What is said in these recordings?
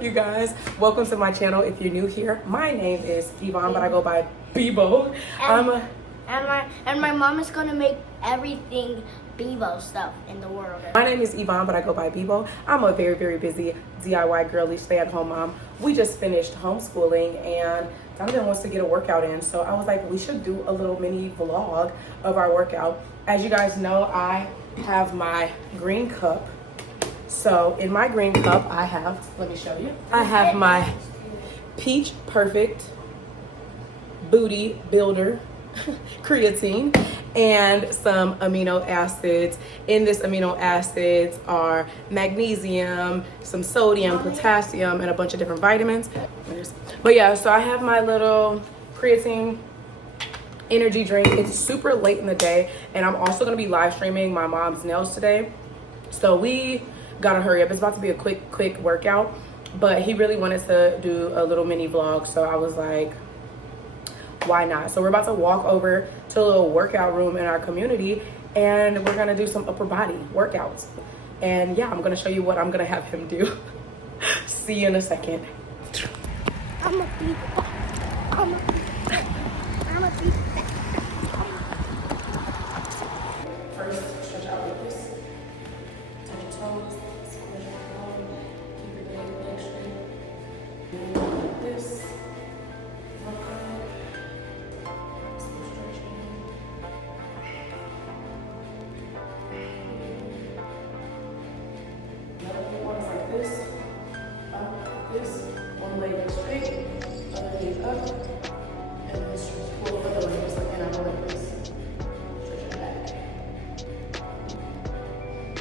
up, you guys? Welcome to my channel. If you're new here, my name is Yvonne, but I go by Bebo. And my mom is gonna make everything Bebo stuff in the world. My name is Yvonne, but I go by Bebo. I'm a very, very busy DIY girly stay-at-home mom. We just finished homeschooling and Donovan wants to get a workout in. So I was like, we should do a little mini vlog of our workout. As you guys know, I have my green cup. So in my green cup, I have, let me show you. I have my Peach Perfect Booty Builder creatine and some amino acids. In this amino acids are magnesium, some sodium, potassium, and a bunch of different vitamins. But yeah, so I have my little creatine energy drink. It's super late in the day, and I'm also gonna be live streaming my mom's nails today. So we gotta hurry up. It's about to be a quick workout, but he really wanted to do a little mini vlog, so I was like, why not? So we're about to walk over to a little workout room in our community, and we're gonna do some upper body workouts. And yeah, I'm gonna show you what I'm gonna have him do. See you in a second. I'm a First, stretch out like this. Touch your toes. Squeeze your bum. Keep your leg straight. Like this. One leg is straight, other leg up, and then pull other legs and I go like this. Stretch your back.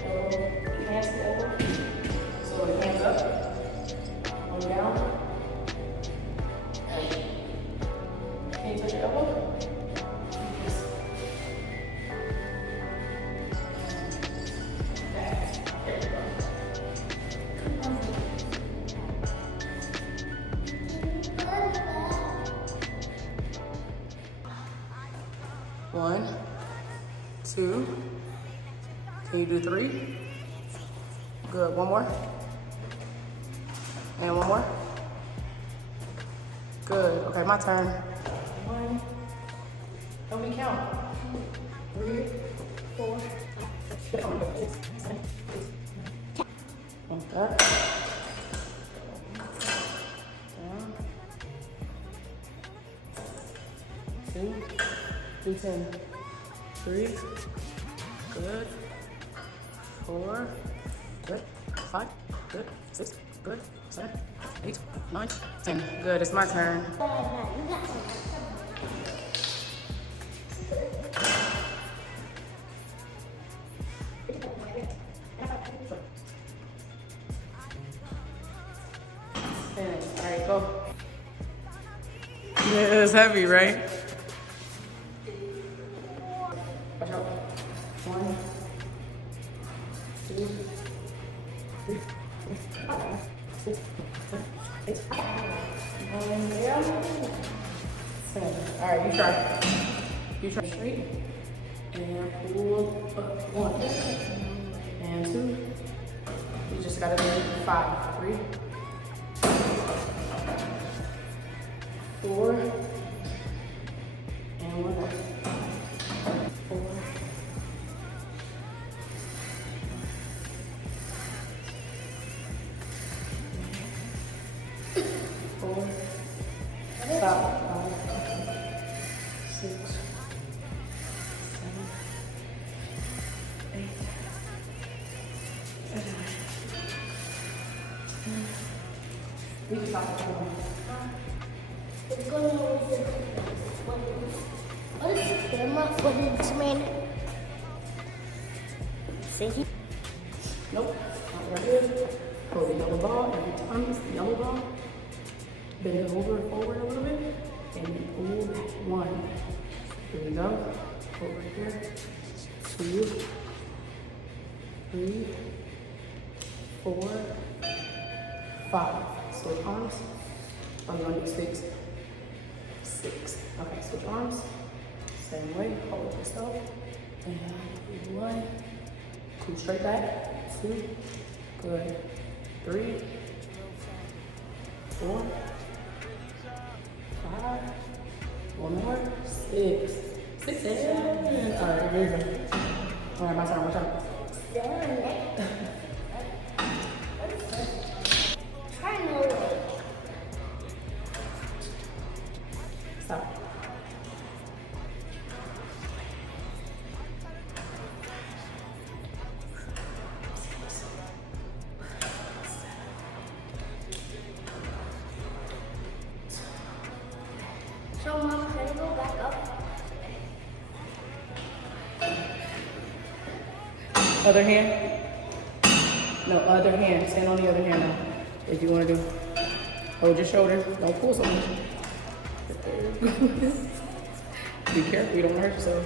Elbow, hands to elbow. So like hands up, one down. Can you touch your elbow? Back. There you go. 1, 2. Can you do 3? Good. One more. And one more. Good. Okay, my turn. 1. Help me count. 3, 4. Okay. Down. 2. Do 10. 3. Good. 4. Good. 5. Good. 6. Good. 7. 8. 9. 10. Good. It's my turn. All right, go. Yeah, it's heavy, right? Watch out. 1, 2, 3, 4, 5, 6, 7, 8, 9, down. 10. All right, you try. You try straight and pull up. 1 and 2. You just gotta do 5. 3, 4, and 1 more. 4, 4, 5, 6, 7, 8, 9, 10. We can stop at 1. What is the camera footage, man? See? Nope, not right here. Pull the yellow ball. Every time it's the yellow ball, bend it over and forward a little bit, and then pull back. 1. Here we go. Over here. 2, 3, 4, 5. Switch arms. I'm going to do 6. 6. Okay, switch arms. Same way. Hold yourself. And 1. 2 straight back. 2. Good. 3, 4, 5, one more, 6, 6, 7. All right, here you go. All right, my turn, my turn. Try no way. Stop. So, Mom, can I go back up? Other hand? No, other hand. Stand on the other hand now. If you want to do. Hold your shoulder. Don't pull so much. Be careful, you don't want to hurt yourself.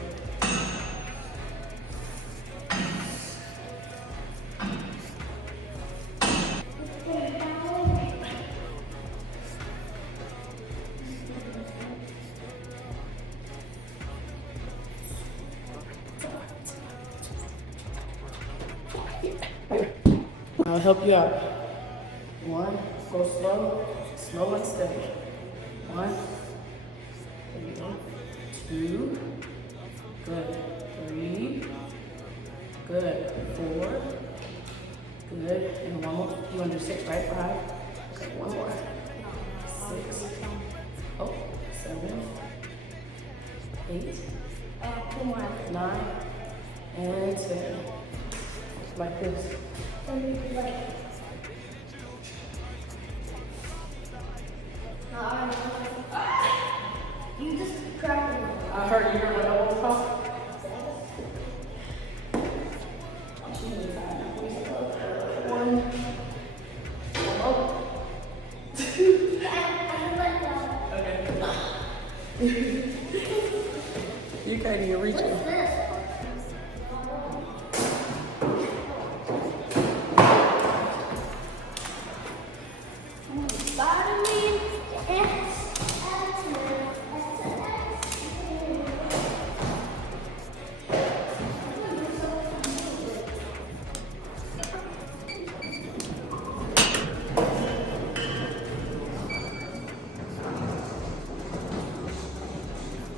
I'll help you out. 1, go slow, slow and steady. 1, there you go. 2, good. 3, good. 4, good. And one more. You under 6, right? 5. Okay, one more. 6. Oh, 7, 8, 9, and 10. Like this. You just cracked me. I heard you heard my elbow pop. One. Oh. Okay. You can't even reach it.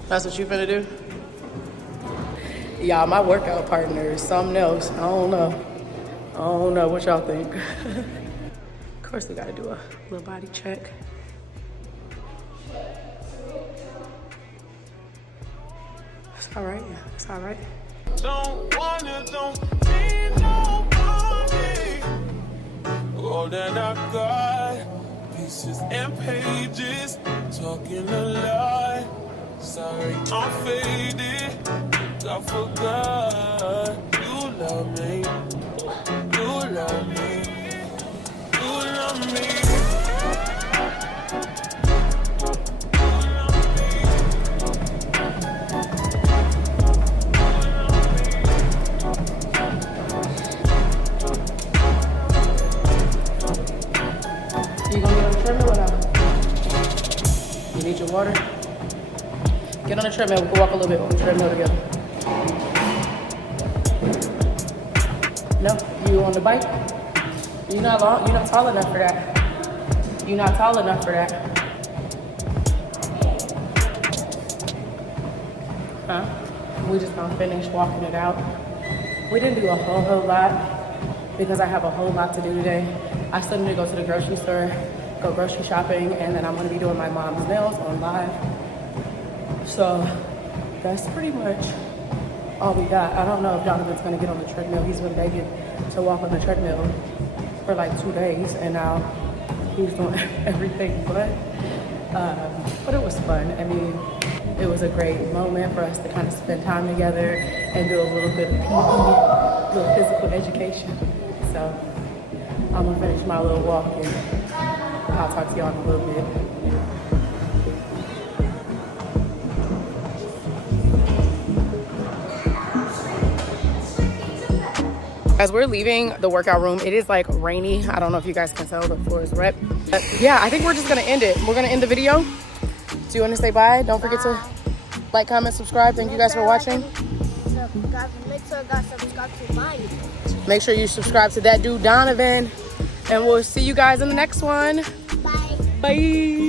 That's what you finna do? Y'all, my workout partner is something else. I don't know what y'all think. Of course, we gotta do a little body check. It's all right, yeah, it's all right. Don't need nobody. All that I got, pieces and pages, talking a lie. Sorry, I'm faded. I forgot you love me. You love me. You love me. You gonna get on the treadmill or not? You need your water? Get on the treadmill. We can walk a little bit on the treadmill together. No, you on the bike? You're not long. You're not tall enough for that. You're not tall enough for that. Huh? We just gonna finish walking it out. We didn't do a whole lot because I have a whole lot to do today. I still need to go to the grocery store, go grocery shopping, and then I'm gonna be doing my mom's nails on live. So that's pretty much all we got. I don't know if Jonathan's gonna get on the treadmill. He's been begging to walk on the treadmill for like 2 days, and now he's doing everything but it was fun. I mean, it was a great moment for us to kind of spend time together and do a little bit of PT, little physical education. So I'm gonna finish my little walk and I'll talk to y'all in a little bit. As we're leaving the workout room, it is like rainy. I don't know if you guys can tell, the floor is wet. But yeah, I think we're just gonna end it. We're gonna end the video. Do you want to say bye? Don't forget to like, comment, subscribe. Thank you guys for watching. Make sure you guys subscribe to mine. Make sure you subscribe to that dude, Donovan. And we'll see you guys in the next one. Bye. Bye.